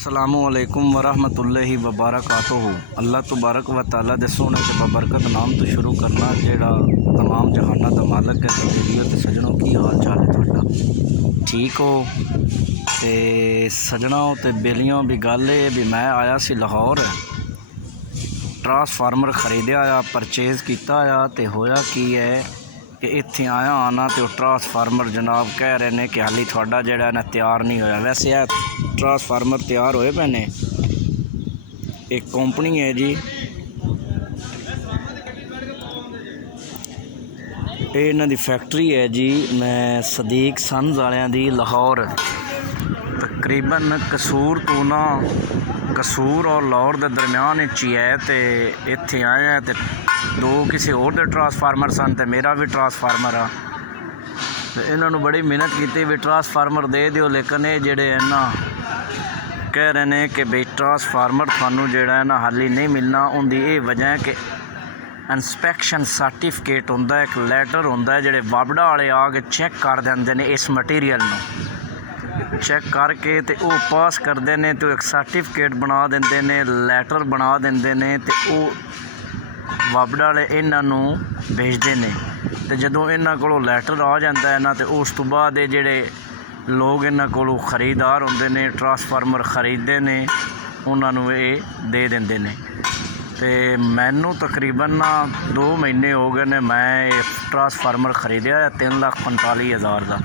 अस्सलामुअलैकुम वरहमतुल्लाहि वबरकातुहू। अल्लाह तबारक व तआला दे सोहने ते बबरकत नाम तो शुरू करना जेड़ा तमाम जहाना दा मालक है। तबदीलियों ते सजनों की हाल चाल है तुहाडा? ठीक हो? ते सजनों ते बेलियों भी गल है भी मैं आया सी लाहौर, ट्रांसफार्मर खरीदया आया, परचेज़ किया आया ते होया की है कि इत्थे आया आना तो ट्रांसफार्मर जनाब कह रहे हैं कि हाली थोड़ा जड़ा ना तैयार नहीं होया। वैसे है ट्रांसफार्मर तैयार होए पे ने, एक कंपनी है जी, ये इन्हां दी फैक्ट्री है जी। मैं सदीक सन्स वालियां दी लाहौर, तकरीबन कसूर और लाहौर के दरम्यान ही है। तो इत्थे आया तो दो किसी होर दे ट्रांसफार्मर सन ते मेरा भी ट्रांसफार्मर आ। तो इन्होंने बड़ी मेहनत की भी ट्रांसफार्मर दे दिओ, लेकिन ये जेड़े है ना कह रहे हैं कि भाई ट्रांसफार्मर थानू जेड़ा है ना हाली नहीं मिलना। उनकी ये वजह है कि इंस्पैक्शन सर्टिफिकेट होंदा, एक लैटर होंदा है, जेड़े वाबड़ा वाले आके चैक कर देंदे ने इस मटीरियल नू, चैक करके तो वो पास करते हैं तो एक सर्टिफिकेट बना देंदे ने, लैटर बना देंदे ने, तो वो वाबड़ा वाले इन्हों भेजते हैं। तो जदों इन्हों को लैटर आ जाता है ना, तो उस तो बाद जेड़े लोग इन्हों को खरीदार होंदे ने, ट्रांसफार्मर खरीदते हैं, उन्होंने ये दे देंदे ने। तो मैनू तकरीबन ना 2 महीने हो गए ने, मैं ट्रांसफार्मर खरीदया है 3,45,000 का।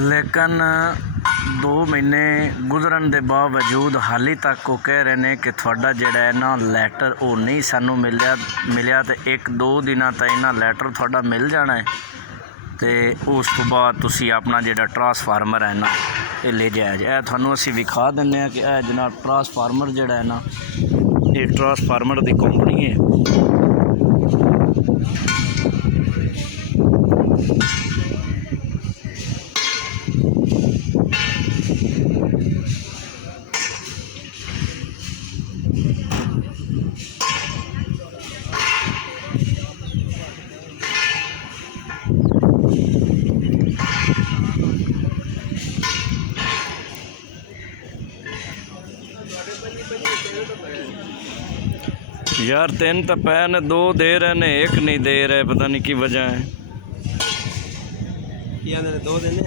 लेकिन 2 महीने गुजरन के बावजूद हाली तक वो कह रहे हैं कि थोड़ा जोड़ा है ना लैटर वो नहीं सानू मिलिया। तो 1-2 दिन तक ना लैटर थोड़ा मिल जाना है, तो उस तो बाद तुसी अपना जोड़ा ट्रांसफार्मर है ना ये ले जाया जाए। थानू असी विखा दें कि यह जनाब ट्रांसफार्मर जोड़ा है ना, ये ट्रांसफार्मर की कंपनी है। यार 3 तो पै ने, 2 दे रहे ने, 1 नहीं दे रहे, पता नहीं की वजह है। 2 देने